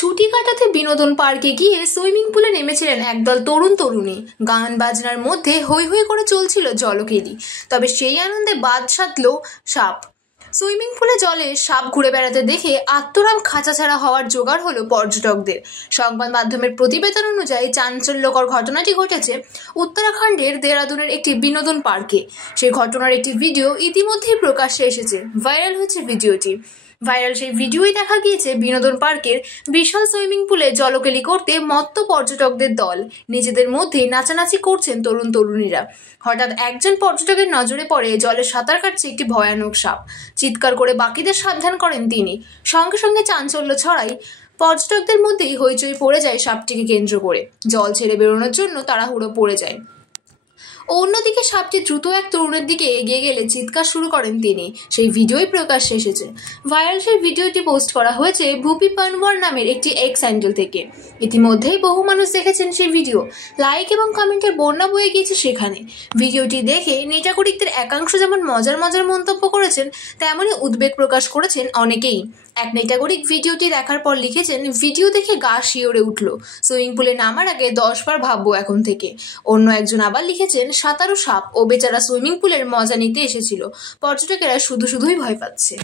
ছুটি কাটাতে বিনোদন পার্কে গিয়ে সুইমিং পুলে নেমেছিলেন একদল তরুণ তরুণী। গান বাজনার মধ্যে হৈ হৈ করে চলছিল জলকেলি। তবে সেই আনন্দে বাদ সাধল সাপ। সুইমিং পুলে জলে সাপ ঘুরে বেড়াতে দেখে আত্মরাম খাঁচা ছাড়া হওয়ার জোগাড় হলো পর্যটকদের। সংবাদ মাধ্যমের প্রতিবেদন অনুযায়ী চাঞ্চল্যকর ঘটনাটি ঘটেছে উত্তরাখণ্ডের দেরাদুনের একটি বিনোদন পার্কে। সেই ঘটনার একটি ভিডিও ইতিমধ্যেই প্রকাশ্যে এসেছে। ভাইরাল হচ্ছে ভিডিওটি। সেই ভিডিওই দেখা গিয়েছে বিনোদন পার্কের বিশাল সুইমিং পুলে জলকেলি করতে মত্ত পর্যটকদের দল। নিজেদের মধ্যেই নাচানাচি করছেন তরুণ তরুণীরা। হঠাৎ একজন পর্যটকের নজরে পড়ে জলে সাঁতার কাটছে একটি ভয়ানক সাপ। চিৎকার করে বাকিদের সাবধান করেন তিনি। সঙ্গে সঙ্গে চাঞ্চল্য ছড়ায়। পর্যটকদের মধ্যেই হইচই পড়ে যায় সাপটিকে কেন্দ্র করে। জল ছেড়ে বেরোনোর জন্য তাড়াহুড়ো পড়ে যায়। অন্যদিকে সাপটি দ্রুত এক তরুণের দিকে এগিয়ে গেলে চিৎকার শুরু করেন তিনি। সেই ভিডিওই প্রকাশ্যে এসেছে। ভাইরাল সেই ভিডিওটি পোস্ট করা হয়েছে ভূপি পানওয়ার নামের একটি এক্স হ্যান্ডেল থেকে। ইতিমধ্যেই বহু মানুষ দেখেছেন সেই ভিডিও। লাইক এবং কমেন্টের বন্যা বয়ে গিয়েছে সেখানে। ভিডিওটি দেখে নেটাগরিকদের একাংশ যেমন মজার মন্তব্য করেছেন, তেমনই উদ্বেগ প্রকাশ করেছেন অনেকেই। এক নেটাগরিক ভিডিওটি দেখার পর লিখেছেন, ভিডিও দেখে গা শিওরে উঠল। সুইমিং পুলে নামার আগে 10 বার ভাববো এখন থেকে। অন্য একজন আবার লিখেছেন, সাঁতারু সাপ ও বেচারা সুইমিং পুলের মজা নিতে এসেছিল। পর্যটকেরা শুধুই ভয় পাচ্ছে।